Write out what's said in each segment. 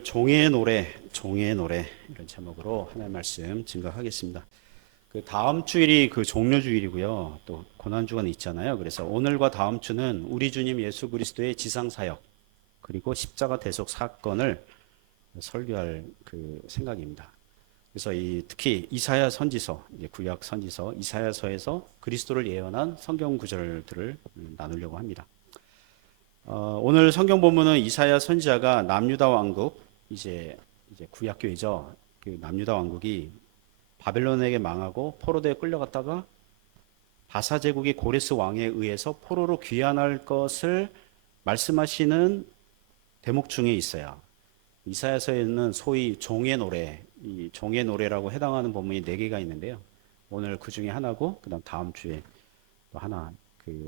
오늘 종의 노래 이런 제목으로 하나님의 말씀 증거하겠습니다. 그 다음 주일이 그 종료주일이고요. 또 고난주간 있잖아요. 그래서 오늘과 다음 주는 우리 주님 예수 그리스도의 지상사역 그리고 십자가 대속 사건을 설교할 그 생각입니다. 그래서 특히 이사야 선지서, 구약 선지서 이사야서에서 그리스도를 예언한 성경 구절들을 나누려고 합니다. 오늘 성경 본문은 이사야 선지자가 남유다 왕국, 이제 구약교회죠. 그 남유다 왕국이 바벨론에게 망하고 포로대에 끌려갔다가 바사 제국의 고레스 왕에 의해서 포로로 귀환할 것을 말씀하시는 대목 중에 있어요. 이사야서에는 소위 종의 노래, 이 종의 노래라고 해당하는 본문이 4개가 있는데요. 오늘 그 중에 하나고, 그다음 다음 주에 또 하나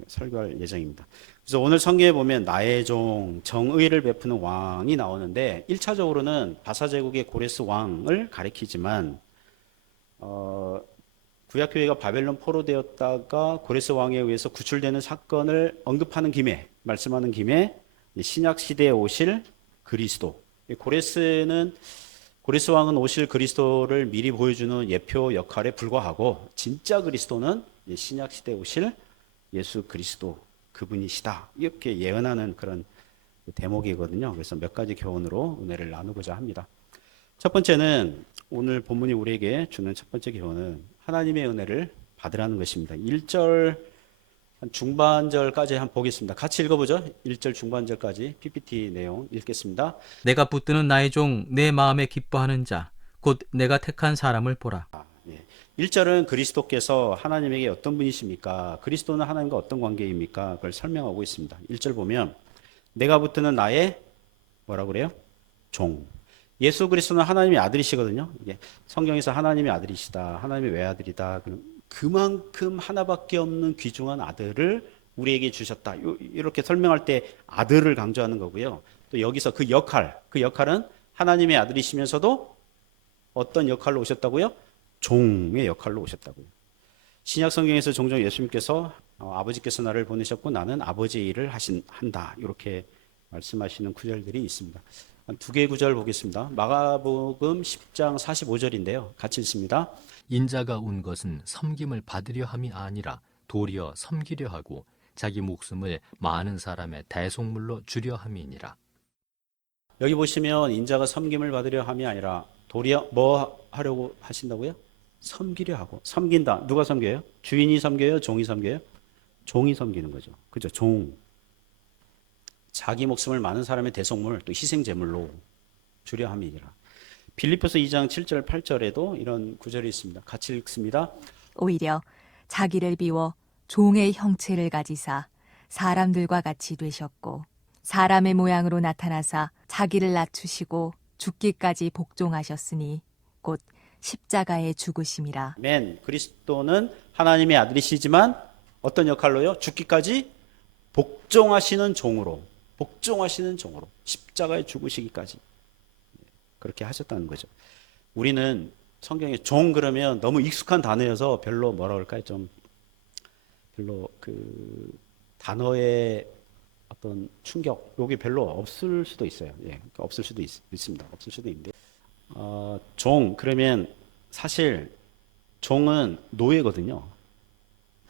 설교할 예정입니다. 그래서 오늘 성경에 보면 나의 종, 정의를 베푸는 왕이 나오는데 1차적으로는 바사 제국의 고레스 왕을 가리키지만 구약교회가 바벨론 포로되었다가 고레스 왕에 의해서 구출되는 사건을 언급하는 김에, 말씀하는 김에 신약 시대에 오실 그리스도, 고레스 왕은 오실 그리스도를 미리 보여주는 예표 역할에 불과하고 진짜 그리스도는 신약 시대에 오실 예수 그리스도 그분이시다, 이렇게 예언하는 그런 대목이거든요. 그래서 몇 가지 교훈으로 은혜를 나누고자 합니다. 첫 번째는 오늘 본문이 우리에게 주는 첫 번째 교훈은 하나님의 은혜를 받으라는 것입니다. 1절 중반절까지 한번 보겠습니다. 같이 읽어보죠. 1절 중반절까지 PPT 내용 읽겠습니다. 내가 붙드는 나의 종, 내 마음에 기뻐하는 자, 곧 내가 택한 사람을 보라. 1절은 그리스도께서 하나님에게 어떤 분이십니까? 그리스도는 하나님과 어떤 관계입니까? 그걸 설명하고 있습니다. 1절 보면 내가 붙드는 나의 뭐라고 그래요? 종. 예수 그리스도는 하나님의 아들이시거든요. 이게 성경에서 하나님의 아들이시다, 하나님의 외아들이다, 그만큼 하나밖에 없는 귀중한 아들을 우리에게 주셨다, 이렇게 설명할 때 아들을 강조하는 거고요. 또 여기서 그 역할은 하나님의 아들이시면서도 어떤 역할로 오셨다고요? 종의 역할로 오셨다고요. 신약 성경에서 종종 예수님께서 아버지께서 나를 보내셨고 나는 아버지의 일을 한다, 이렇게 말씀하시는 구절들이 있습니다. 한 2개의 구절 보겠습니다. 마가복음 10장 45절인데요. 같이 읽습니다. 인자가 온 것은 섬김을 받으려 함이 아니라 도리어 섬기려 하고 자기 목숨을 많은 사람의 대속물로 주려 함이니라. 여기 보시면 인자가 섬김을 받으려 함이 아니라 도리어 뭐 하려고 하신다고요? 섬기려 하고. 섬긴다. 누가 섬겨요? 주인이 섬겨요? 종이 섬겨요? 종이 섬기는 거죠. 그죠? 종. 자기 목숨을 많은 사람의 대속물, 또 희생제물로 주려 함이니라. 빌립보서 2장 7절 8절에도 이런 구절이 있습니다. 같이 읽습니다. 오히려 자기를 비워 종의 형체를 가지사 사람들과 같이 되셨고 사람의 모양으로 나타나사 자기를 낮추시고 죽기까지 복종하셨으니 곧 십자가에 죽으심이라. 아멘. 그리스도는 하나님의 아들이시지만 어떤 역할로요? 죽기까지 복종하시는 종으로 십자가에 죽으시기까지 그렇게 하셨다는 거죠. 우리는 성경에 종 그러면 너무 익숙한 단어여서 별로 뭐라 그럴까요? 좀 별로 그 단어의 어떤 충격, 요게 별로 없을 수도 있어요. 없을 수도 있습니다. 없을 수도 있는데 종 그러면 사실 종은 노예거든요.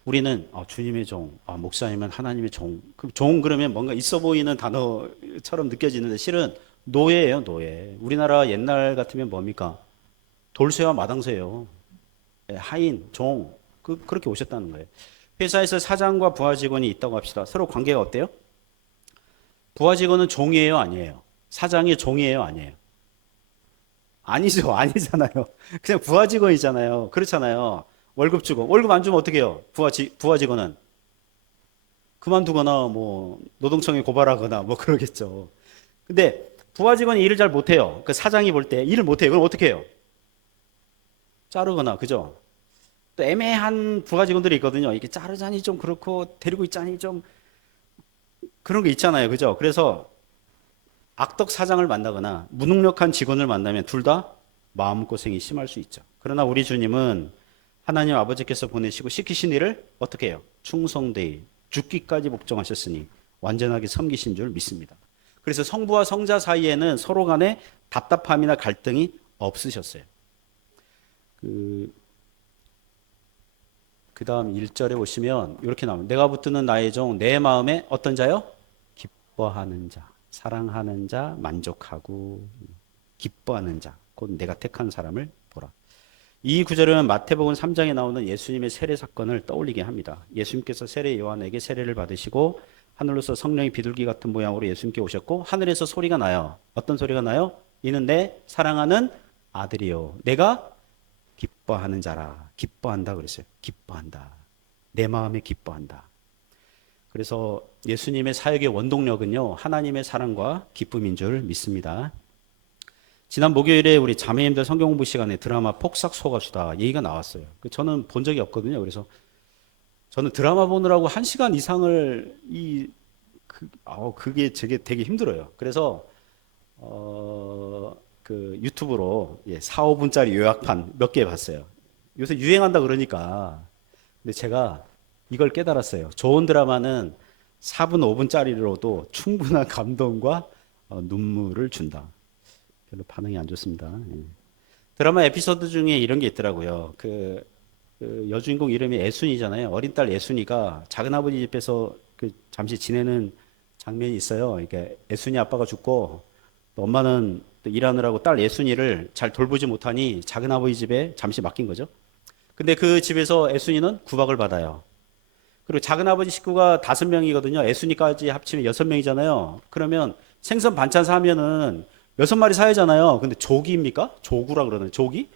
우리는 주님의 종, 목사님은 하나님의 종. 종 그러면 뭔가 있어 보이는 단어처럼 느껴지는데 실은 노예예요, 노예. 우리나라 옛날 같으면 뭡니까? 돌쇠와 마당쇠예요. 하인, 종, 그렇게 오셨다는 거예요. 회사에서 사장과 부하 직원이 있다고 합시다. 서로 관계가 어때요? 부하 직원은 종이에요, 아니에요? 사장이 종이에요, 아니에요? 아니죠, 아니잖아요. 그냥 부하 직원이잖아요. 그렇잖아요. 월급 주고 월급 안 주면 어떻게 해요? 부하 직원은 그만두거나 뭐 노동청에 고발하거나 뭐 그러겠죠. 근데 부하 직원이 일을 잘 못해요. 그 사장이 볼 때 일을 못해요. 그럼 어떻게 해요? 자르거나, 그죠? 또 애매한 부하 직원들이 있거든요. 이게 자르자니 좀 그렇고 데리고 있자니 좀 그런 게 있잖아요. 그죠? 그래서 악덕 사장을 만나거나 무능력한 직원을 만나면 둘 다 마음고생이 심할 수 있죠. 그러나 우리 주님은 하나님 아버지께서 보내시고 시키신 일을 어떻게 해요? 충성되이 죽기까지 복종하셨으니 완전하게 섬기신 줄 믿습니다. 그래서 성부와 성자 사이에는 서로 간에 답답함이나 갈등이 없으셨어요. 그 다음 1절에 보시면 이렇게 나옵니다. 내가 붙드는 나의 종 내 마음에 어떤 자요? 기뻐하는 자, 사랑하는 자, 만족하고 기뻐하는 자, 곧 내가 택한 사람을 보라. 이 구절은 마태복음 3장에 나오는 예수님의 세례 사건을 떠올리게 합니다. 예수님께서 세례 요한에게 세례를 받으시고 하늘로서 성령이 비둘기 같은 모양으로 예수님께 오셨고 하늘에서 소리가 나요. 어떤 소리가 나요? 이는 내 사랑하는 아들이요 내가 기뻐하는 자라. 기뻐한다 그랬어요. 기뻐한다. 내 마음에 기뻐한다. 그래서 예수님의 사역의 원동력은요, 하나님의 사랑과 기쁨인 줄 믿습니다. 지난 목요일에 우리 자매님들 성경 공부 시간에 드라마 폭삭 속가수다 얘기가 나왔어요. 저는 본 적이 없거든요. 그래서 저는 드라마 보느라고 1시간 이상을 그게 되게 힘들어요. 그래서 그 유튜브로 4, 5분짜리 요약판 몇 개 봤어요. 요새 유행한다 그러니까. 근데 제가 이걸 깨달았어요. 좋은 드라마는 4분, 5분짜리로도 충분한 감동과 눈물을 준다. 별로 반응이 안 좋습니다. 드라마 에피소드 중에 이런 게 있더라고요. 그 여주인공 이름이 애순이잖아요. 어린 딸 애순이가 작은아버지 집에서 잠시 지내는 장면이 있어요. 이게 애순이 아빠가 죽고 또 엄마는 또 일하느라고 딸 애순이를 잘 돌보지 못하니 작은아버지 집에 잠시 맡긴 거죠. 근데 그 집에서 애순이는 구박을 받아요. 그리고 작은아버지 식구가 5명이거든요. 애순이까지 합치면 6명이잖아요. 그러면 생선 반찬 사면은 6마리 사야잖아요. 근데 조기입니까? 조구라 그러는 조기?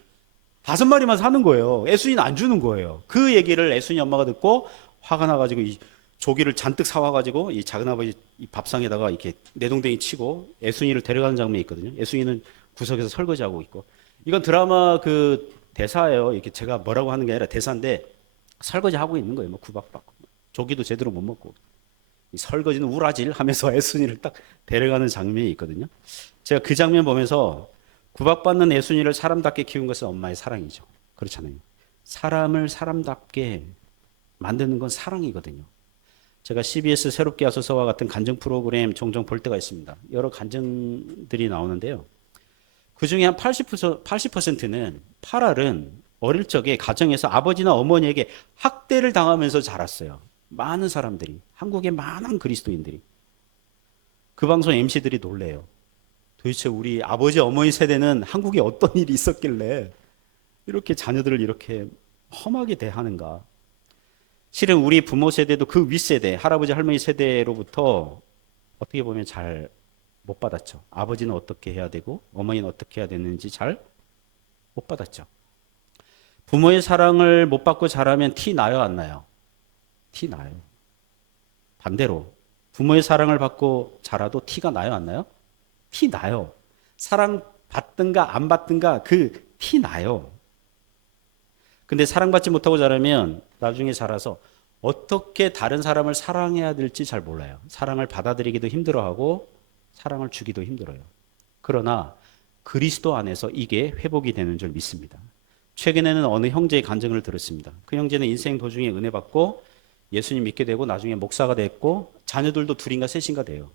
5마리만 사는 거예요. 애순이는 안 주는 거예요. 그 얘기를 애순이 엄마가 듣고 화가 나가지고 이 조기를 잔뜩 사와가지고 이 작은아버지 이 밥상에다가 이렇게 내동댕이 치고 애순이를 데려가는 장면이 있거든요. 애순이는 구석에서 설거지하고 있고. 이건 드라마 그 대사예요. 이렇게 제가 뭐라고 하는 게 아니라 대사인데 설거지하고 있는 거예요. 뭐 구박받고. 조기도 제대로 못 먹고. 이 설거지는 우라질 하면서 애순이를 딱 데려가는 장면이 있거든요. 제가 그 장면 보면서 구박받는 애순이를 사람답게 키운 것은 엄마의 사랑이죠. 그렇잖아요. 사람을 사람답게 만드는 건 사랑이거든요. 제가 CBS 새롭게 하소서와 같은 간증 프로그램 종종 볼 때가 있습니다. 여러 간증들이 나오는데요. 그 중에 한 80%는 8알은 어릴 적에 가정에서 아버지나 어머니에게 학대를 당하면서 자랐어요. 많은 사람들이, 한국의 많은 그리스도인들이. 그 방송 MC들이 놀래요. 도대체 우리 아버지 어머니 세대는 한국에 어떤 일이 있었길래 이렇게 자녀들을 이렇게 험하게 대하는가. 실은 우리 부모 세대도 그 윗세대, 할아버지 할머니 세대로부터 어떻게 보면 잘 못 받았죠. 아버지는 어떻게 해야 되고 어머니는 어떻게 해야 되는지 잘 못 받았죠. 부모의 사랑을 못 받고 자라면 티 나요, 안 나요? 티 나요. 반대로 부모의 사랑을 받고 자라도 티가 나요, 안 나요? 티 나요. 사랑 받든가 안 받든가 그 티 나요. 근데 사랑받지 못하고 자라면 나중에 자라서 어떻게 다른 사람을 사랑해야 될지 잘 몰라요. 사랑을 받아들이기도 힘들어하고 사랑을 주기도 힘들어요. 그러나 그리스도 안에서 이게 회복이 되는 줄 믿습니다. 최근에는 어느 형제의 간증을 들었습니다. 그 형제는 인생 도중에 은혜 받고 예수님 믿게 되고 나중에 목사가 됐고 자녀들도 둘인가 셋인가 돼요.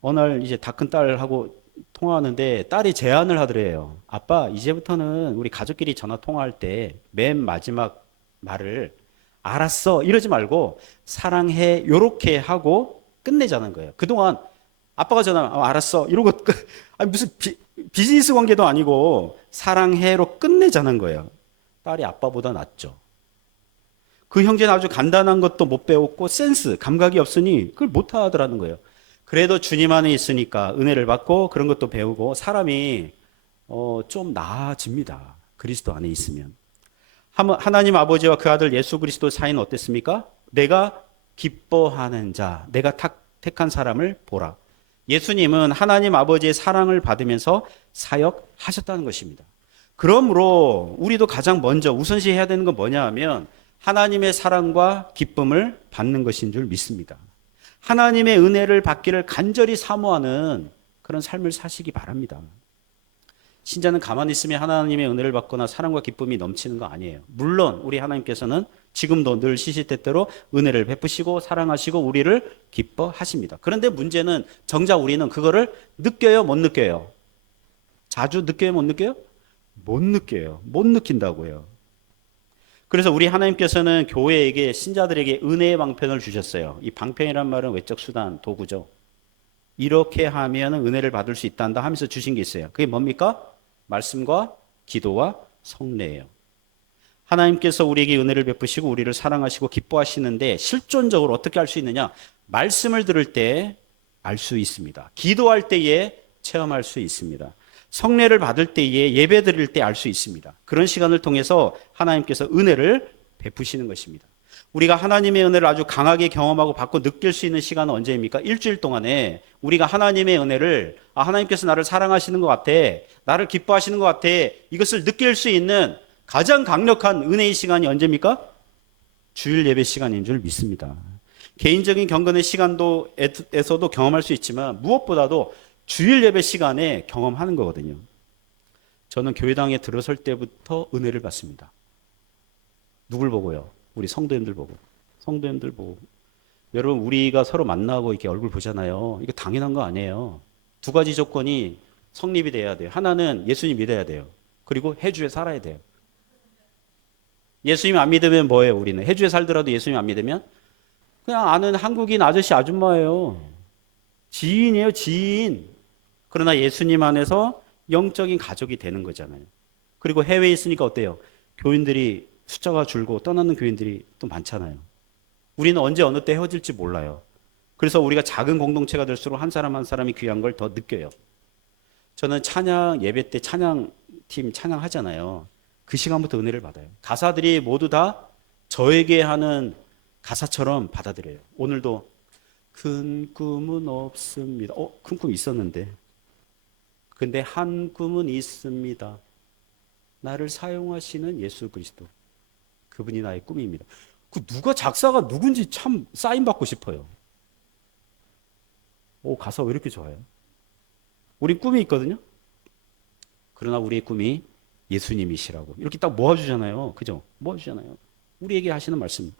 어느 날 이제 다 큰 딸하고 통화하는데 딸이 제안을 하더래요. 아빠, 이제부터는 우리 가족끼리 전화 통화할 때 맨 마지막 말을 알았어 이러지 말고 사랑해 요렇게 하고 끝내자는 거예요. 그동안 아빠가 전화 알았어 이러고 아니 무슨 비즈니스 관계도 아니고 사랑해로 끝내자는 거예요. 딸이 아빠보다 낫죠. 그 형제는 아주 간단한 것도 못 배웠고 센스, 감각이 없으니 그걸 못 하더라는 거예요. 그래도 주님 안에 있으니까 은혜를 받고 그런 것도 배우고 사람이 좀 나아집니다. 그리스도 안에 있으면. 하나님 아버지와 그 아들 예수 그리스도 사이는 어땠습니까? 내가 기뻐하는 자, 내가 택한 사람을 보라. 예수님은 하나님 아버지의 사랑을 받으면서 사역하셨다는 것입니다. 그러므로 우리도 가장 먼저 우선시해야 되는 건 뭐냐 하면 하나님의 사랑과 기쁨을 받는 것인 줄 믿습니다. 하나님의 은혜를 받기를 간절히 사모하는 그런 삶을 사시기 바랍니다. 신자는 가만히 있으면 하나님의 은혜를 받거나 사랑과 기쁨이 넘치는 거 아니에요. 물론 우리 하나님께서는 지금도 늘 시시때때로 은혜를 베푸시고 사랑하시고 우리를 기뻐하십니다. 그런데 문제는 정작 우리는 그거를 느껴요, 못 느껴요? 자주 느껴요, 못 느껴요? 못 느껴요. 못 느낀다고요. 그래서 우리 하나님께서는 교회에게, 신자들에게 은혜의 방편을 주셨어요. 이 방편이란 말은 외적 수단, 도구죠. 이렇게 하면 은혜를 받을 수 있단다 하면서 주신 게 있어요. 그게 뭡니까? 말씀과 기도와 성례예요. 하나님께서 우리에게 은혜를 베푸시고 우리를 사랑하시고 기뻐하시는데 실존적으로 어떻게 할 수 있느냐? 말씀을 들을 때 알 수 있습니다. 기도할 때에 체험할 수 있습니다. 성례를 받을 때에 예배 드릴 때 알 수 있습니다. 그런 시간을 통해서 하나님께서 은혜를 베푸시는 것입니다. 우리가 하나님의 은혜를 아주 강하게 경험하고 받고 느낄 수 있는 시간은 언제입니까? 일주일 동안에 우리가 하나님의 은혜를, 하나님께서 나를 사랑하시는 것 같아, 나를 기뻐하시는 것 같아, 이것을 느낄 수 있는 가장 강력한 은혜의 시간이 언제입니까? 주일 예배 시간인 줄 믿습니다. 개인적인 경건의 시간에서도 경험할 수 있지만 무엇보다도 주일 예배 시간에 경험하는 거거든요. 저는 교회당에 들어설 때부터 은혜를 받습니다. 누굴 보고요? 우리 성도님들 보고. 성도님들 보고. 여러분, 우리가 서로 만나고 이렇게 얼굴 보잖아요. 이거 당연한 거 아니에요. 두 가지 조건이 성립이 돼야 돼요. 하나는 예수님 믿어야 돼요. 그리고 해주에 살아야 돼요. 예수님 안 믿으면 뭐예요, 우리는? 해주에 살더라도 예수님 안 믿으면? 그냥 아는 한국인 아저씨, 아줌마예요. 지인이에요, 지인. 그러나 예수님 안에서 영적인 가족이 되는 거잖아요. 그리고 해외에 있으니까 어때요? 교인들이 숫자가 줄고 떠나는 교인들이 또 많잖아요. 우리는 언제 어느 때 헤어질지 몰라요. 그래서 우리가 작은 공동체가 될수록 한 사람 한 사람이 귀한 걸 더 느껴요. 저는 찬양 예배 때 찬양팀 찬양하잖아요. 그 시간부터 은혜를 받아요. 가사들이 모두 다 저에게 하는 가사처럼 받아들여요. 오늘도 큰 꿈은 없습니다. 큰 꿈 있었는데. 근데 한 꿈은 있습니다. 나를 사용하시는 예수 그리스도. 그분이 나의 꿈입니다. 누가 작사가 누군지 참 사인 받고 싶어요. 가사 왜 이렇게 좋아요? 우리 꿈이 있거든요. 그러나 우리의 꿈이 예수님이시라고 이렇게 딱 모아주잖아요. 그죠? 모아주잖아요. 우리에게 하시는 말씀.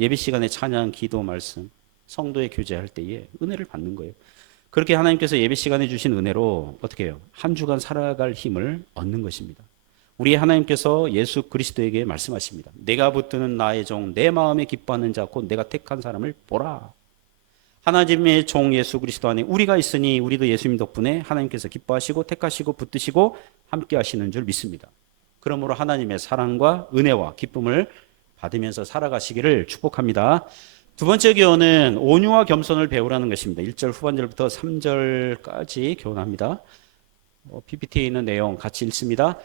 예배 시간에 찬양, 기도, 말씀, 성도의 교제할 때에 은혜를 받는 거예요. 그렇게 하나님께서 예배 시간에 주신 은혜로 어떻게 해요? 한 주간 살아갈 힘을 얻는 것입니다. 우리 하나님께서 예수 그리스도에게 말씀하십니다. 내가 붙드는 나의 종, 내 마음에 기뻐하는 자, 곧 내가 택한 사람을 보라. 하나님의 종 예수 그리스도 안에 우리가 있으니 우리도 예수님 덕분에 하나님께서 기뻐하시고 택하시고 붙드시고 함께 하시는 줄 믿습니다. 그러므로 하나님의 사랑과 은혜와 기쁨을 받으면서 살아가시기를 축복합니다. 두 번째 교훈은 온유와 겸손을 배우라는 것입니다. 1절 후반절부터 3절까지 교훈합니다. PPT에 있는 내용 같이 읽습니다.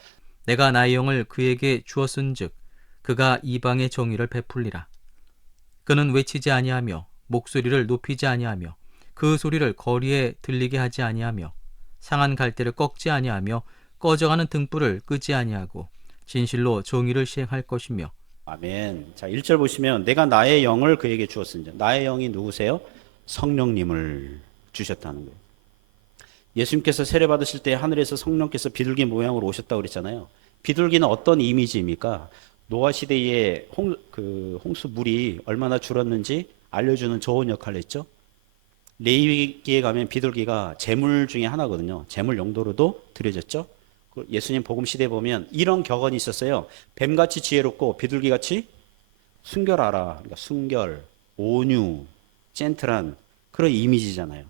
내가 나의 영을 그에게 주었은즉 그가 이방의 정의를 베풀리라. 그는 외치지 아니하며 목소리를 높이지 아니하며 그 소리를 거리에 들리게 하지 아니하며 상한 갈대를 꺾지 아니하며 꺼져가는 등불을 끄지 아니하고 진실로 정의를 시행할 것이며. 아멘. 자, 1절 보시면 내가 나의 영을 그에게 주었은즉, 나의 영이 누구세요? 성령님을 주셨다는 거예요. 예수님께서 세례 받으실 때 하늘에서 성령께서 비둘기 모양으로 오셨다고 그랬잖아요. 비둘기는 어떤 이미지입니까? 노아 시대에 홍수 물이 얼마나 줄었는지 알려주는 저온 역할을 했죠. 레위기에 가면 비둘기가 제물 중에 하나거든요. 제물 용도로도 드려졌죠. 예수님 복음 시대에 보면 이런 격언이 있었어요. 뱀같이 지혜롭고 비둘기같이 순결하라. 그러니까 순결, 온유, 젠틀한 그런 이미지잖아요.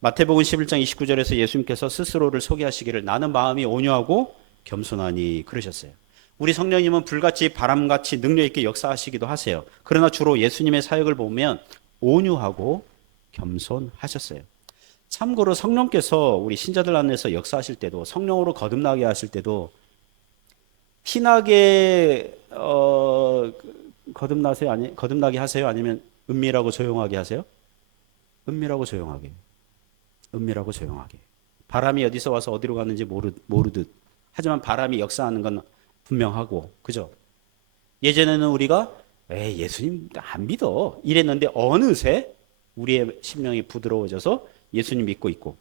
마태복음 11장 29절에서 예수님께서 스스로를 소개하시기를 나는 마음이 온유하고 겸손하니 그러셨어요. 우리 성령님은 불같이 바람같이 능력 있게 역사하시기도 하세요. 그러나 주로 예수님의 사역을 보면 온유하고 겸손하셨어요. 참고로 성령께서 우리 신자들 안에서 역사하실 때도, 성령으로 거듭나게 하실 때도 티나게 거듭나게 하세요? 아니면 은밀하고 조용하게 하세요? 은밀하고 조용하게. 은밀하고 조용하게. 바람이 어디서 와서 어디로 가는지 모르듯. 하지만 바람이 역사하는 건 분명하고, 그죠? 예전에는 우리가 예수님 안 믿어 이랬는데 어느새 우리의 심령이 부드러워져서 예수님 믿고 있고.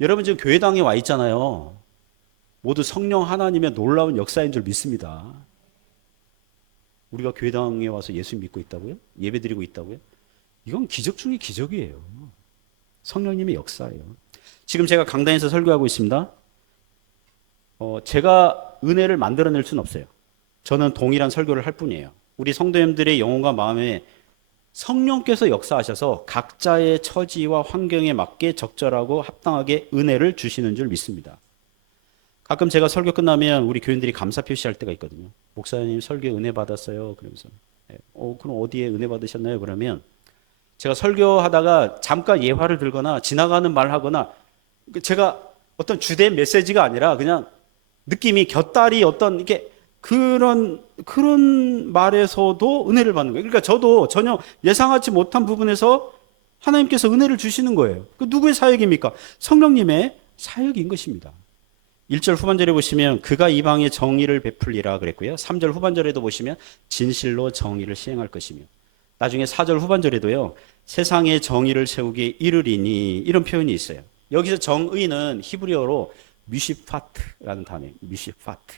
여러분 지금 교회당에 와 있잖아요. 모두 성령 하나님의 놀라운 역사인 줄 믿습니다. 우리가 교회당에 와서 예수 믿고 있다고요? 예배드리고 있다고요? 이건 기적 중의 기적이에요. 성령님의 역사예요. 지금 제가 강단에서 설교하고 있습니다. 제가 은혜를 만들어낼 수는 없어요. 저는 동일한 설교를 할 뿐이에요. 우리 성도님들의 영혼과 마음에 성령께서 역사하셔서 각자의 처지와 환경에 맞게 적절하고 합당하게 은혜를 주시는 줄 믿습니다. 가끔 제가 설교 끝나면 우리 교인들이 감사 표시할 때가 있거든요. 목사님 설교 은혜 받았어요. 그러면서 그럼 어디에 은혜 받으셨나요? 그러면 제가 설교하다가 잠깐 예화를 들거나 지나가는 말 하거나 제가 어떤 주된 메시지가 아니라 그냥 느낌이 곁다리 어떤 이렇게 그런 말에서도 은혜를 받는 거예요. 그러니까 저도 전혀 예상하지 못한 부분에서 하나님께서 은혜를 주시는 거예요. 그 누구의 사역입니까? 성령님의 사역인 것입니다. 1절 후반절에 보시면 그가 이방의 정의를 베풀리라 그랬고요. 3절 후반절에도 보시면 진실로 정의를 시행할 것이며, 나중에 4절 후반절에도요. 세상의 정의를 세우기에 이르리니, 이런 표현이 있어요. 여기서 정의는 히브리어로 미시파트라는 단어예요. 미시파트.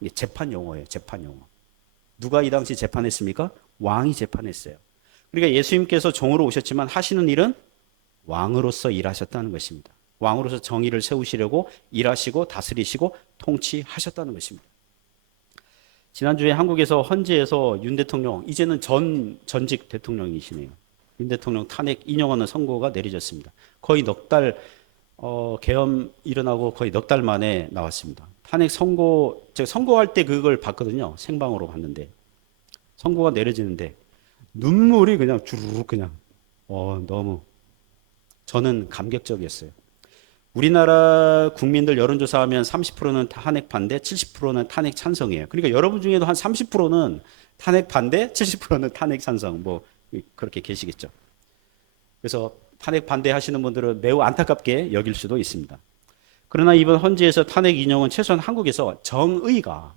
이게 재판 용어예요. 재판 용어. 누가 이 당시 재판했습니까? 왕이 재판했어요. 그러니까 예수님께서 종으로 오셨지만 하시는 일은 왕으로서 일하셨다는 것입니다. 왕으로서 정의를 세우시려고 일하시고 다스리시고 통치하셨다는 것입니다. 지난주에 한국에서 헌재에서 윤 대통령, 이제는 전직 대통령이시네요. 윤 대통령 탄핵 인용하는 선고가 내려졌습니다. 거의 넉 달, 계엄 일어나고 거의 넉 달 만에 나왔습니다. 탄핵 선고, 제가 선고할 때 그걸 봤거든요. 생방으로 봤는데. 선고가 내려지는데 눈물이 그냥 주르륵 그냥, 너무 저는 감격적이었어요. 우리나라 국민들 여론조사하면 30%는 탄핵 반대, 70%는 탄핵 찬성이에요. 그러니까 여러분 중에도 한 30%는 탄핵 반대, 70%는 탄핵 찬성, 뭐 그렇게 계시겠죠. 그래서 탄핵 반대하시는 분들은 매우 안타깝게 여길 수도 있습니다. 그러나 이번 헌재에서 탄핵 인용은 최소한 한국에서 정의가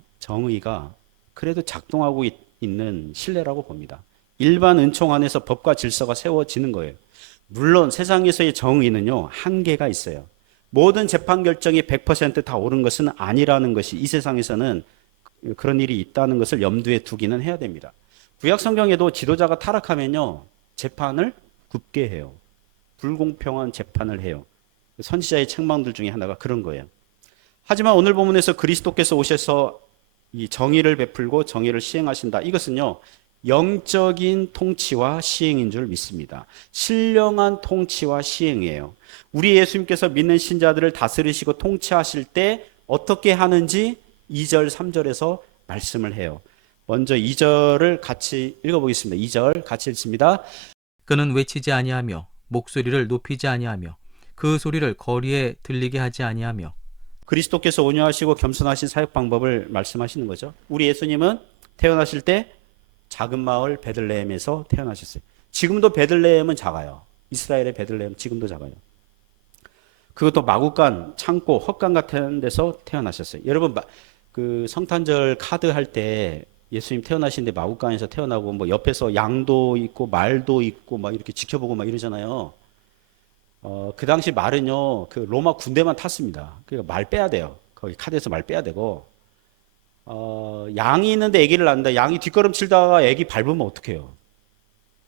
그래도 작동하고 있는 신뢰라고 봅니다. 일반 은총 안에서 법과 질서가 세워지는 거예요. 물론 세상에서의 정의는요, 한계가 있어요. 모든 재판 결정이 100% 다 옳은 것은 아니라는 것이 이 세상에서는 그런 일이 있다는 것을 염두에 두기는 해야 됩니다. 구약 성경에도 지도자가 타락하면요, 재판을 굽게 해요. 불공평한 재판을 해요. 선지자의 책망들 중에 하나가 그런 거예요. 하지만 오늘 본문에서 그리스도께서 오셔서 이 정의를 베풀고 정의를 시행하신다. 이것은요, 영적인 통치와 시행인 줄 믿습니다. 신령한 통치와 시행이에요. 우리 예수님께서 믿는 신자들을 다스리시고 통치하실 때 어떻게 하는지 2절, 3절에서 말씀을 해요. 먼저 2절을 같이 읽어보겠습니다. 2절 같이 읽습니다. 그는 외치지 아니하며 목소리를 높이지 아니하며 그 소리를 거리에 들리게 하지 아니하며. 그리스도께서 온유하시고 겸손하신 사역 방법을 말씀하시는 거죠. 우리 예수님은 태어나실 때 작은 마을 베들레헴에서 태어나셨어요. 지금도 베들레헴은 작아요. 이스라엘의 베들레헴 지금도 작아요. 그것도 마구간, 창고, 헛간 같은 데서 태어나셨어요. 여러분 그 성탄절 카드 할 때 예수님 태어나신데 마구간에서 태어나고 뭐 옆에서 양도 있고 말도 있고 막 이렇게 지켜보고 막 이러잖아요. 그 당시 말은요, 그 로마 군대만 탔습니다. 그러니까 말 빼야 돼요. 거기 카드에서 말 빼야 되고, 양이 있는데 아기를 낳는다. 양이 뒷걸음치다가 아기 밟으면 어떡해요?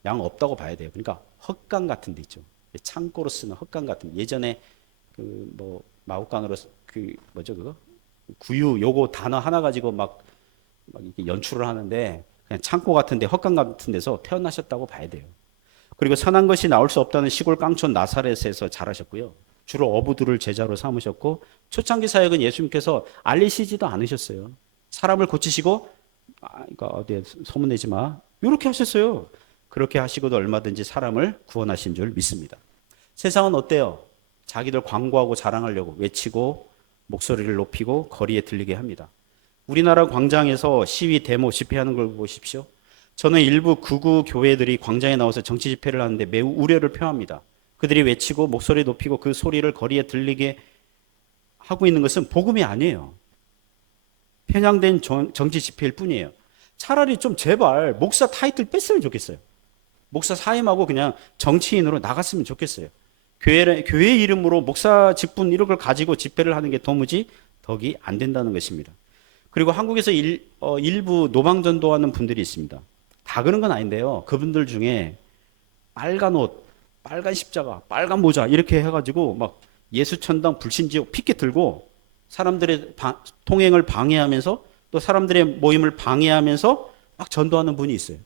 양 없다고 봐야 돼요. 그러니까 헛간 같은 데 있죠. 창고로 쓰는 헛간 같은, 예전에 그 뭐 마구간으로 그 뭐죠 그거? 구유 요거 단어 하나 가지고 막 이렇게 연출을 하는데 그냥 창고 같은 데 헛간 같은 데서 태어나셨다고 봐야 돼요. 그리고 선한 것이 나올 수 없다는 시골 깡촌 나사렛에서 자라셨고요. 주로 어부들을 제자로 삼으셨고, 초창기 사역은 예수님께서 알리시지도 않으셨어요. 사람을 고치시고, 그러니까 어디에 소문내지 마, 이렇게 하셨어요. 그렇게 하시고도 얼마든지 사람을 구원하신 줄 믿습니다. 세상은 어때요? 자기들 광고하고 자랑하려고 외치고 목소리를 높이고 거리에 들리게 합니다. 우리나라 광장에서 시위, 데모, 집회하는 걸 보십시오. 저는 일부 극우 교회들이 광장에 나와서 정치 집회를 하는데 매우 우려를 표합니다. 그들이 외치고 목소리 높이고 그 소리를 거리에 들리게 하고 있는 것은 복음이 아니에요. 편향된 정치 집회일 뿐이에요. 차라리 좀 제발 목사 타이틀 뺐으면 좋겠어요. 목사 사임하고 그냥 정치인으로 나갔으면 좋겠어요. 교회 이름으로 목사 직분 이런 걸 가지고 집회를 하는 게 도무지 덕이 안 된다는 것입니다. 그리고 한국에서 일부 노방전도하는 분들이 있습니다. 다 그런 건 아닌데요. 그분들 중에 빨간 옷, 빨간 십자가, 빨간 모자 이렇게 해가지고 막 예수천당 불신지옥 피켓 들고 사람들의 통행을 방해하면서 또 사람들의 모임을 방해하면서 막 전도하는 분이 있어요.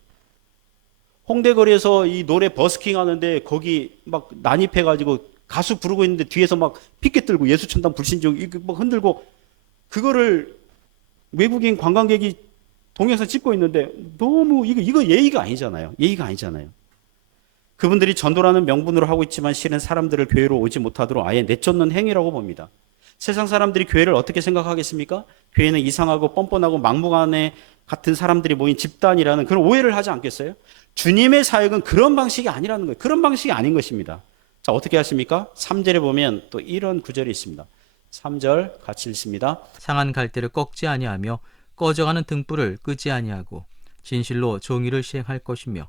홍대 거리에서 이 노래 버스킹 하는데 거기 막 난입해가지고 가수 부르고 있는데 뒤에서 막 피켓 들고 예수천당 불신지옥 이렇게 막 흔들고 그거를 외국인 관광객이 동영상 찍고 있는데 너무 이거 예의가 아니잖아요. 예의가 아니잖아요. 그분들이 전도라는 명분으로 하고 있지만 실은 사람들을 교회로 오지 못하도록 아예 내쫓는 행위라고 봅니다. 세상 사람들이 교회를 어떻게 생각하겠습니까? 교회는 이상하고 뻔뻔하고 막무가내 같은 사람들이 모인 집단이라는 그런 오해를 하지 않겠어요? 주님의 사역은 그런 방식이 아니라는 거예요. 그런 방식이 아닌 것입니다. 자, 어떻게 하십니까? 3절에 보면 또 이런 구절이 있습니다. 3절 같이 읽습니다. 상한 갈대를 꺾지 아니하며 꺼져가는 등불을 끄지 아니하고 진실로 정의를 시행할 것이며.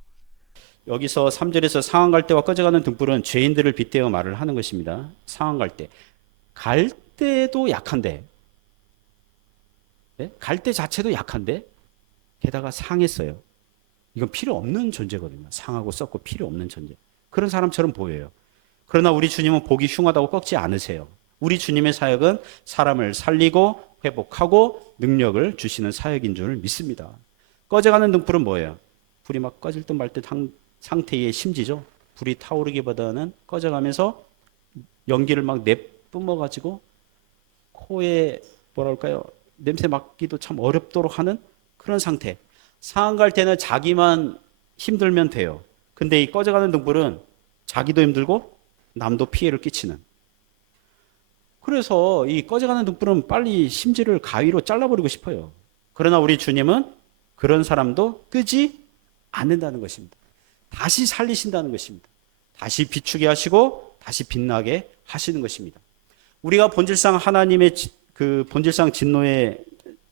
여기서 3절에서 상한 갈대와 꺼져가는 등불은 죄인들을 빗대어 말을 하는 것입니다. 상한 갈대. 갈대도 약한데, 네? 갈대 자체도 약한데, 게다가 상했어요. 이건 필요 없는 존재거든요. 상하고 썩고 필요 없는 존재. 그런 사람처럼 보여요. 그러나 우리 주님은 보기 흉하다고 꺾지 않으세요. 우리 주님의 사역은 사람을 살리고 회복하고 능력을 주시는 사역인 줄 믿습니다. 꺼져가는 등불은 뭐예요? 불이 막 꺼질 듯 말 듯 한 상태의 심지죠. 불이 타오르기보다는 꺼져가면서 연기를 막 내뿜어가지고 코에 뭐랄까요? 냄새 맡기도 참 어렵도록 하는 그런 상태. 상한 갈 때는 자기만 힘들면 돼요. 근데 이 꺼져가는 등불은 자기도 힘들고 남도 피해를 끼치는. 그래서 이 꺼져가는 등불은 빨리 심지를 가위로 잘라버리고 싶어요. 그러나 우리 주님은 그런 사람도 끄지 않는다는 것입니다. 다시 살리신다는 것입니다. 다시 비추게 하시고 다시 빛나게 하시는 것입니다. 우리가 본질상 하나님의 그 본질상 진노의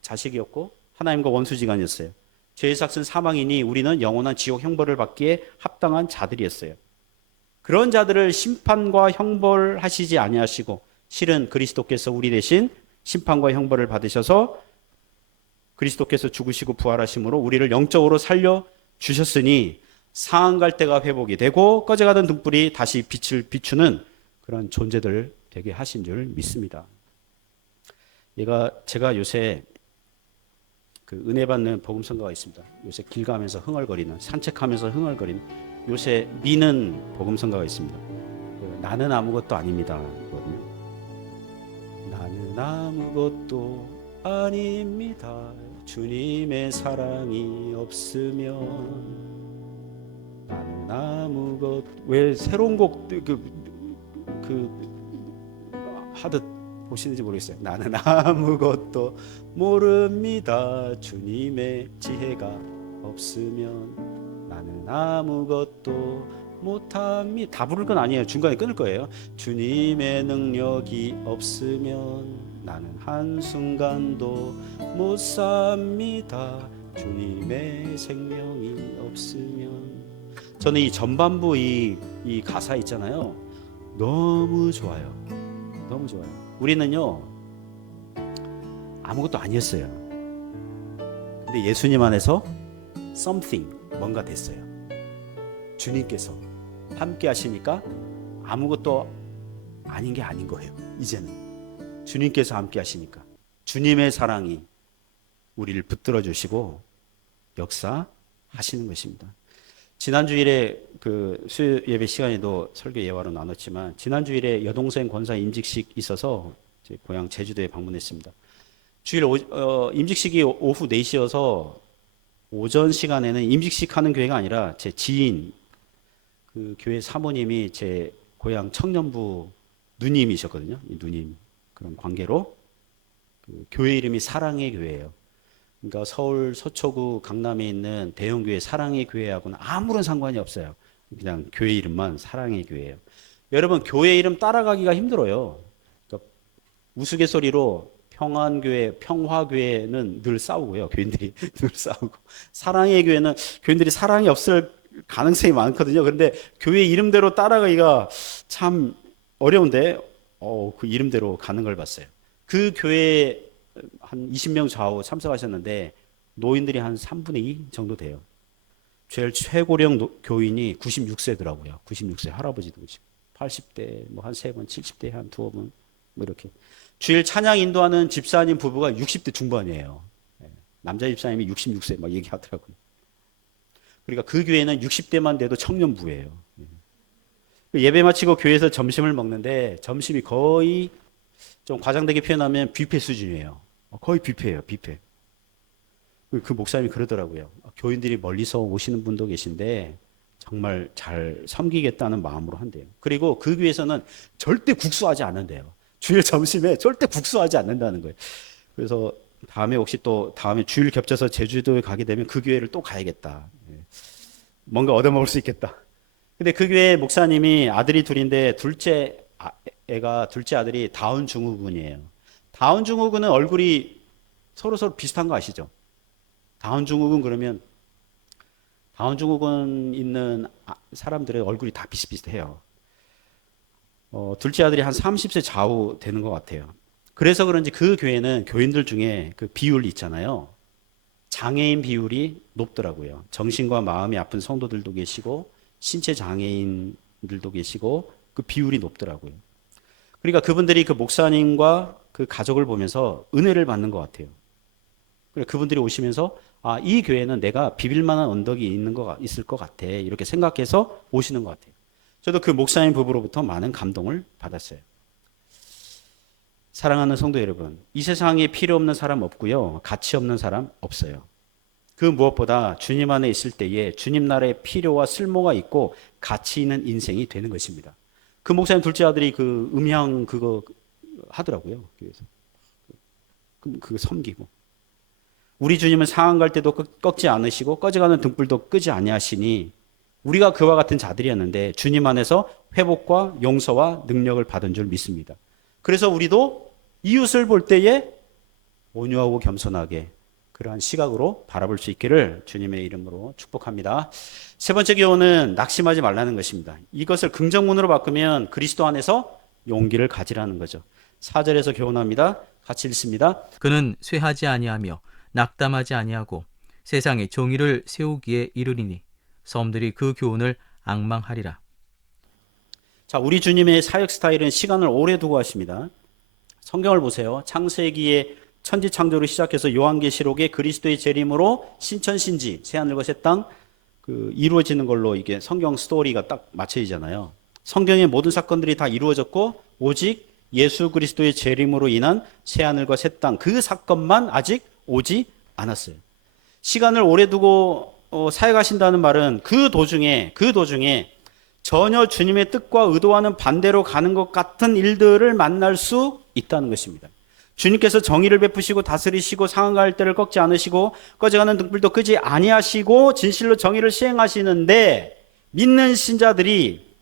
자식이었고 하나님과 원수지간이었어요. 죄의 삭은 사망이니 우리는 영원한 지옥 형벌을 받기에 합당한 자들이었어요. 그런 자들을 심판과 형벌하시지 아니하시고 실은 그리스도께서 우리 대신 심판과 형벌을 받으셔서 그리스도께서 죽으시고 부활하심으로 우리를 영적으로 살려 주셨으니 상한 갈대가 회복이 되고 꺼져가던 등불이 다시 빛을 비추는 그런 존재들 되게 하신 줄 믿습니다. 제가 요새 그 은혜 받는 복음성가가 있습니다. 요새 길 가면서 흥얼거리는, 산책하면서 흥얼거리는, 요새 미는 복음성가가 있습니다. 나는 아무것도 아닙니다. 나는 아무것도 아닙니다. 주님의 사랑이 없으면 나는 아무것. 왜 새로운 곡 하듯 보시는지 모르겠어요. 나는 아무것도 모릅니다. 주님의 지혜가 없으면 나는 아무것도 못합니다. 다 부를 건 아니에요. 중간에 끊을 거예요. 주님의 능력이 없으면 나는 한순간도 못 삽니다. 주님의 생명이 없으면. 저는 이 전반부 이 가사 있잖아요. 너무 좋아요. 너무 좋아요. 우리는요 아무것도 아니었어요. 근데 예수님 안에서 something, 뭔가 됐어요. 주님께서 함께 하시니까 아무것도 아닌 게 아닌 거예요. 이제는 주님께서 함께 하시니까 주님의 사랑이 우리를 붙들어 주시고 역사하시는 것입니다. 지난 주일에 그 수요 예배 시간에도 설교 예화로 나눴지만 지난 주일에 여동생 권사 임직식 있어서 제 고향 제주도에 방문했습니다. 주일 임직식이 오후 4시여서 오전 시간에는 임직식 하는 교회가 아니라 제 지인 그 교회 사모님이 제 고향 청년부 누님이셨거든요. 이 누님 그런 관계로 그 교회 이름이 사랑의 교회예요. 그러니까 서울 서초구 강남에 있는 대형교회 사랑의 교회하고는 아무런 상관이 없어요. 그냥 교회 이름만 사랑의 교회예요. 여러분 교회 이름 따라가기가 힘들어요. 그러니까 우스갯소리로 평안교회, 평화교회는 늘 싸우고요. 교인들이 늘 싸우고 사랑의 교회는 교인들이 사랑이 없을 가능성이 많거든요. 그런데 교회 이름대로 따라가기가 참 어려운데 그 이름대로 가는 걸 봤어요. 그 교회에 한 20명 좌우 참석하셨는데 노인들이 한 3분의 2 정도 돼요. 제일 최고령 교인이 96세더라고요. 96세 할아버지도 80대 뭐 한 3분, 70대 한 2분 뭐 이렇게. 주일 찬양 인도하는 집사님 부부가 60대 중반이에요. 남자 집사님이 66세 막 얘기하더라고요. 그러니까 그 교회는 60대만 돼도 청년부예요. 예배 마치고 교회에서 점심을 먹는데 점심이 거의 좀 과장되게 표현하면 뷔페 수준이에요. 거의 뷔페예요, 뷔페. 그 목사님이 그러더라고요. 교인들이 멀리서 오시는 분도 계신데 정말 잘 섬기겠다는 마음으로 한대요. 그리고 그 교회에서는 절대 국수하지 않는데요. 주일 점심에 절대 국수하지 않는다는 거예요. 그래서 다음에 혹시 또 다음에 주일 겹쳐서 제주도에 가게 되면 그 교회를 또 가야겠다. 뭔가 얻어먹을 수 있겠다. 근데 그 교회 목사님이 아들이 둘인데 둘째 아들이 다운 증후군이에요. 다운 증후군은 얼굴이 서로 비슷한 거 아시죠? 다운 증후군 그러면 다운 증후군 있는 사람들의 얼굴이 다 비슷비슷해요. 둘째 아들이 한 30세 좌우 되는 것 같아요. 그래서 그런지 그 교회는 교인들 중에 그 비율 있잖아요. 장애인 비율이 높더라고요. 정신과 마음이 아픈 성도들도 계시고 신체 장애인들도 계시고 그 비율이 높더라고요. 그러니까 그분들이 그 목사님과 그 가족을 보면서 은혜를 받는 것 같아요. 그러니까 그분들이 오시면서 이 교회는 내가 비빌 만한 언덕이 있을 것 같아. 이렇게 생각해서 오시는 것 같아요. 저도 그 목사님 부부로부터 많은 감동을 받았어요. 사랑하는 성도 여러분, 이 세상에 필요 없는 사람 없고요. 가치 없는 사람 없어요. 그 무엇보다 주님 안에 있을 때에 주님 나라의 필요와 쓸모가 있고 가치 있는 인생이 되는 것입니다. 그 목사님 둘째 아들이 그 음향 그거 하더라고요. 교회에서. 그거 섬기고. 우리 주님은 상한 갈 때도 꺾지 않으시고 꺼져가는 등불도 끄지 아니하시니 우리가 그와 같은 자들이었는데 주님 안에서 회복과 용서와 능력을 받은 줄 믿습니다. 그래서 우리도 이웃을 볼 때에 온유하고 겸손하게 그러한 시각으로 바라볼 수 있기를 주님의 이름으로 축복합니다. 세 번째 교훈은 낙심하지 말라는 것입니다. 이것을 긍정문으로 바꾸면 그리스도 안에서 용기를 가지라는 거죠. 4절에서 교훈합니다. 같이 읽습니다. 그는 쇠하지 아니하며 낙담하지 아니하고 세상에 정의를 세우기에 이르리니 섬들이 그 교훈을 앙망하리라. 자, 우리 주님의 사역 스타일은 시간을 오래 두고 하십니다. 성경을 보세요. 창세기에 천지 창조로 시작해서 요한계시록에 그리스도의 재림으로 신천신지 새하늘과 새 땅 이루어지는 걸로 이게 성경 스토리가 딱 맞춰지잖아요. 성경의 모든 사건들이 다 이루어졌고 오직 예수 그리스도의 재림으로 인한 새하늘과 새 땅 그 사건만 아직 오지 않았어요. 시간을 오래 두고 사역하신다는 말은 그 도중에 전혀 주님의 뜻과 의도와는 반대로 가는 것 같은 일들을 만날 수 있다는 것입니다. 주님께서 정의를 베푸시고 다스리시고 상한갈 때를 꺾지 않으시고 꺼져가는 등불도 끄지 아니하시고 진실로 정의를 시행하시는데 믿는 신자들이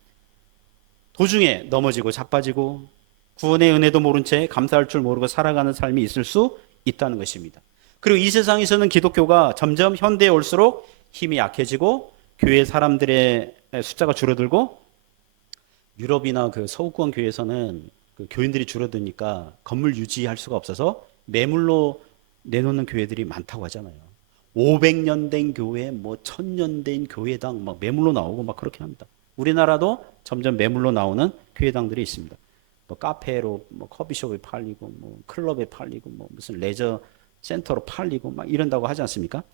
도중에 넘어지고 자빠지고 구원의 은혜도 모른 채 감사할 줄 모르고 살아가는 삶이 있을 수 있다는 것입니다. 그리고 이 세상에서는 기독교가 점점 현대에 올수록 힘이 약해지고 교회 사람들의 숫자가 줄어들고 유럽이나 그 서구권 교회에서는 그 교인들이 줄어드니까 건물 유지할 수가 없어서 매물로 내놓는 교회들이 많다고 하잖아요. 500년 된 교회, 1000년 된 교회당 막 매물로 나오고 막 그렇게 합니다. 우리나라도 점점 매물로 나오는 교회당들이 있습니다. 카페로, 커피숍에 팔리고, 클럽에 팔리고, 무슨 레저 센터로 팔리고 막 이런다고 하지 않습니까?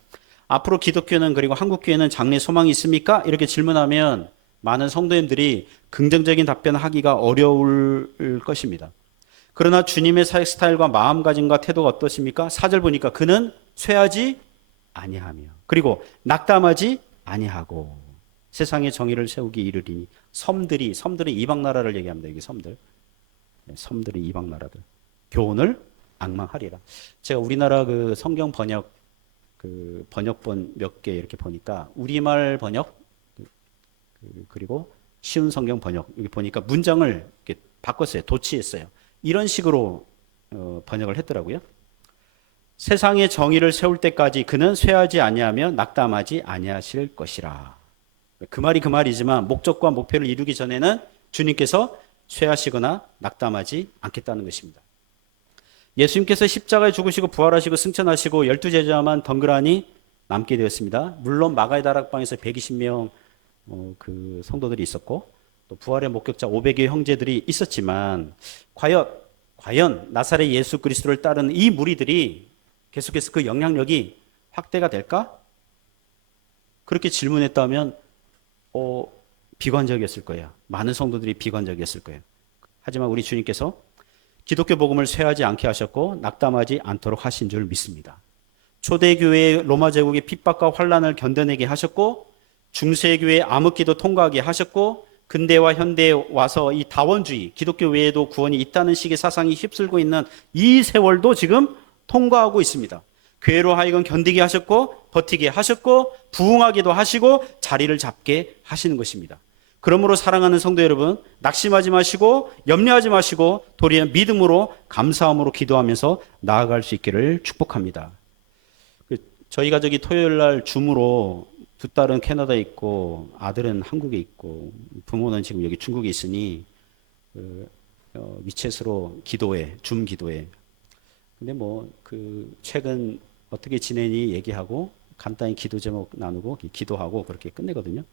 앞으로 기독교는 그리고 한국교회는 장래 소망이 있습니까? 이렇게 질문하면 많은 성도님들이 긍정적인 답변을 하기가 어려울 것입니다. 그러나 주님의 사역 스타일과 마음가짐과 태도가 어떠십니까? 4절 보니까 그는 쇠하지 아니하며 그리고 낙담하지 아니하고 세상의 정의를 세우기 이르리니 섬들이 이방 나라를 얘기합니다. 여기 섬들. 섬들이 이방 나라들. 교훈을 앙망하리라. 제가 우리나라 그 성경 번역 그 번역본 몇 개 이렇게 보니까 우리말 번역 그리고 쉬운 성경 번역 여기 보니까 문장을 이렇게 바꿨어요. 도치했어요. 이런 식으로 번역을 했더라고요. 세상의 정의를 세울 때까지 그는 쇠하지 아니하며 낙담하지 아니하실 것이라. 그 말이 그 말이지만 목적과 목표를 이루기 전에는 주님께서 쇠하시거나 낙담하지 않겠다는 것입니다. 예수님께서 십자가에 죽으시고 부활하시고 승천하시고 12제자만 덩그러니 남게 되었습니다. 물론 마가의 다락방에서 120명 그 성도들이 있었고 또 부활의 목격자 500여 형제들이 있었지만 과연 나사렛 예수 그리스도를 따르는 이 무리들이 계속해서 그 영향력이 확대가 될까? 그렇게 질문했다면 비관적이었을 거예요. 많은 성도들이 비관적이었을 거예요. 하지만 우리 주님께서 기독교 복음을 쇠하지 않게 하셨고 낙담하지 않도록 하신 줄 믿습니다. 초대교회의 로마 제국의 핍박과 환란을 견뎌내게 하셨고 중세교회의 암흑기도 통과하게 하셨고 근대와 현대에 와서 이 다원주의, 기독교 외에도 구원이 있다는 식의 사상이 휩쓸고 있는 이 세월도 지금 통과하고 있습니다. 교회로 하여금 견디게 하셨고 버티게 하셨고 부흥하기도 하시고 자리를 잡게 하시는 것입니다. 그러므로 사랑하는 성도 여러분, 낙심하지 마시고 염려하지 마시고 도리어 믿음으로 감사함으로 기도하면서 나아갈 수 있기를 축복합니다. 저희 가족이 토요일 날 줌으로 두 딸은 캐나다에 있고 아들은 한국에 있고 부모는 지금 여기 중국에 있으니 위챗으로 기도해, 줌 기도해. 근데 최근 어떻게 지내니 얘기하고 간단히 기도 제목 나누고 기도하고 그렇게 끝내거든요.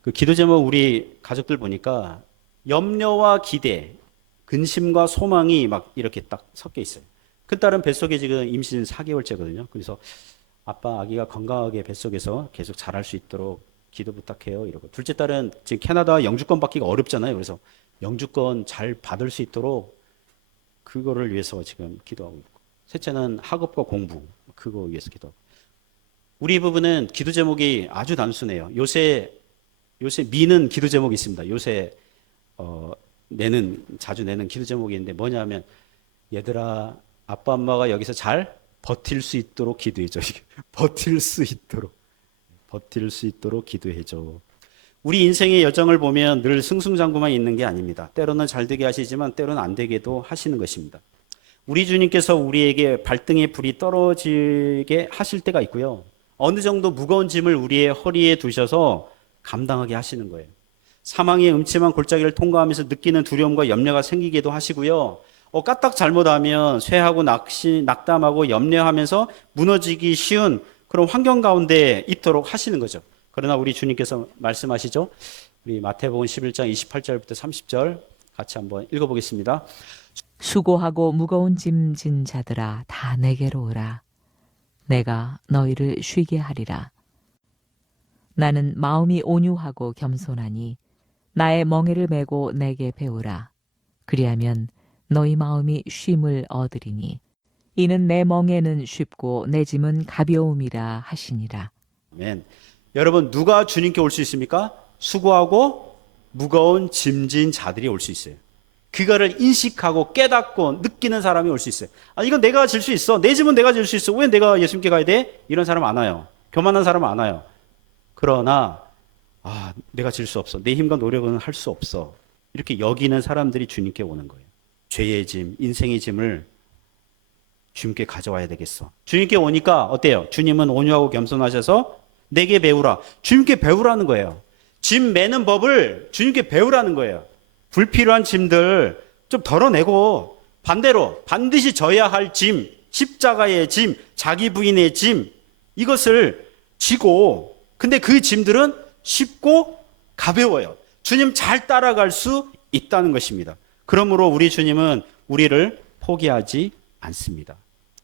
그 기도 제목 우리 가족들 보니까 염려와 기대, 근심과 소망이 막 이렇게 딱 섞여 있어요. 큰 딸은 뱃속에 지금 임신 4개월째거든요. 그래서 아빠 아기가 건강하게 뱃속에서 계속 자랄 수 있도록 기도 부탁해요 이러고, 둘째 딸은 지금 캐나다 영주권 받기가 어렵잖아요. 그래서 영주권 잘 받을 수 있도록 그거를 위해서 지금 기도하고 있고, 셋째는 학업과 공부 그거 위해서 기도하고. 우리 부부는 기도 제목이 아주 단순해요. 요새 미는 기도 제목이 있습니다. 요새 자주 내는 기도 제목이 있는데 뭐냐면, 얘들아 아빠 엄마가 여기서 잘 버틸 수 있도록 기도해줘. 버틸 수 있도록 기도해줘. 우리 인생의 여정을 보면 늘 승승장구만 있는 게 아닙니다. 때로는 잘 되게 하시지만 때로는 안 되게도 하시는 것입니다. 우리 주님께서 우리에게 발등에 불이 떨어지게 하실 때가 있고요. 어느 정도 무거운 짐을 우리의 허리에 두셔서 감당하게 하시는 거예요. 사망의 음침한 골짜기를 통과하면서 느끼는 두려움과 염려가 생기기도 하시고요. 까딱 잘못하면 쇠하고 낙담하고 염려하면서 무너지기 쉬운 그런 환경 가운데 있도록 하시는 거죠. 그러나 우리 주님께서 말씀하시죠. 우리 마태복음 11장 28절부터 30절 같이 한번 읽어보겠습니다. 수고하고 무거운 짐 진 자들아 다 내게로 오라. 내가 너희를 쉬게 하리라. 나는 마음이 온유하고 겸손하니 나의 멍에를 메고 내게 배우라. 그리하면 너희 마음이 쉼을 얻으리니 이는 내 멍에는 쉽고 내 짐은 가벼움이라 하시니라. 아멘. 여러분, 누가 주님께 올 수 있습니까? 수고하고 무거운 짐진 자들이 올 수 있어요. 그거를 인식하고 깨닫고 느끼는 사람이 올 수 있어요. 이건 내가 질 수 있어. 내 짐은 내가 질 수 있어. 왜 내가 예수님께 가야 돼? 이런 사람 안 와요. 교만한 사람 안 와요. 그러나 내가 질 수 없어. 내 힘과 노력은 할 수 없어. 이렇게 여기는 사람들이 주님께 오는 거예요. 죄의 짐, 인생의 짐을 주님께 가져와야 되겠어. 주님께 오니까 어때요? 주님은 온유하고 겸손하셔서 내게 배우라. 주님께 배우라는 거예요. 짐 매는 법을 주님께 배우라는 거예요. 불필요한 짐들 좀 덜어내고 반대로 반드시 져야 할 짐, 십자가의 짐, 자기 부인의 짐, 이것을 지고, 근데 그 짐들은 쉽고 가벼워요. 주님 잘 따라갈 수 있다는 것입니다. 그러므로 우리 주님은 우리를 포기하지 않습니다.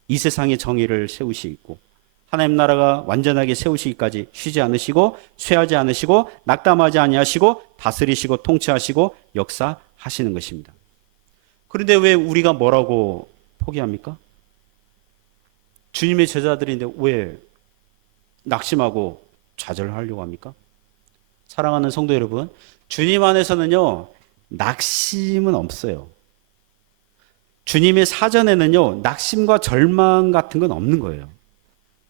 이 세상의 정의를 세우시고 하나님 나라가 완전하게 세우시기까지 쉬지 않으시고 쇠하지 않으시고 낙담하지 아니하시고 다스리시고 통치하시고 역사하시는 것입니다. 그런데 왜 우리가 뭐라고 포기합니까? 주님의 제자들인데 왜 낙심하고 좌절하려고 합니까? 사랑하는 성도 여러분, 주님 안에서는요 낙심은 없어요. 주님의 사전에는요 낙심과 절망 같은 건 없는 거예요.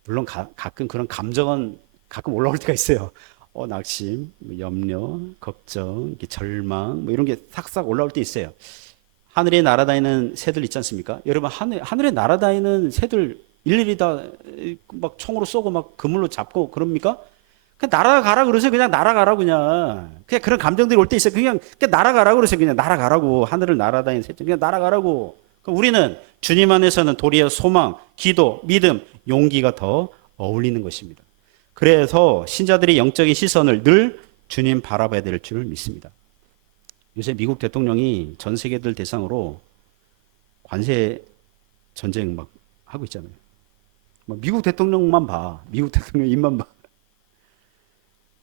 물론 가끔 그런 감정은 가끔 올라올 때가 있어요. 낙심, 염려, 걱정, 절망 이런 게 싹싹 올라올 때 있어요. 하늘에 날아다니는 새들 있지 않습니까? 여러분 하늘에 날아다니는 새들 일일이 다 막 총으로 쏘고 막 그물로 잡고 그럽니까? 그냥 날아가라 그러세요. 그냥 날아가라 그냥 그런 감정들이 올 때 있어요. 그냥 날아가라 그러세요. 그냥 날아가라고. 하늘을 날아다니는 새들 그냥 날아가라고. 그러니까 우리는 주님 안에서는 도리어 소망, 기도, 믿음, 용기가 더 어울리는 것입니다. 그래서 신자들이 영적인 시선을 늘 주님 바라봐야 될 줄 믿습니다. 요새 미국 대통령이 전 세계들 대상으로 관세 전쟁 막 하고 있잖아요. 미국 대통령만 봐. 미국 대통령 입만 봐.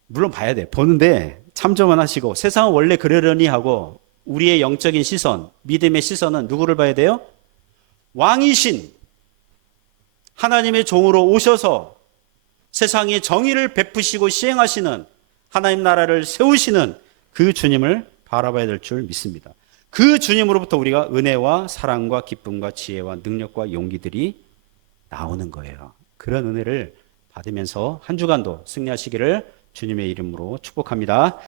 물론 봐야 돼. 보는데 참조만 하시고 세상은 원래 그러려니 하고 우리의 영적인 시선, 믿음의 시선은 누구를 봐야 돼요? 왕이신 하나님의 종으로 오셔서 세상에 정의를 베푸시고 시행하시는 하나님 나라를 세우시는 그 주님을 바라봐야 될 줄 믿습니다. 그 주님으로부터 우리가 은혜와 사랑과 기쁨과 지혜와 능력과 용기들이 나오는 거예요. 그런 은혜를 받으면서 한 주간도 승리하시기를 주님의 이름으로 축복합니다.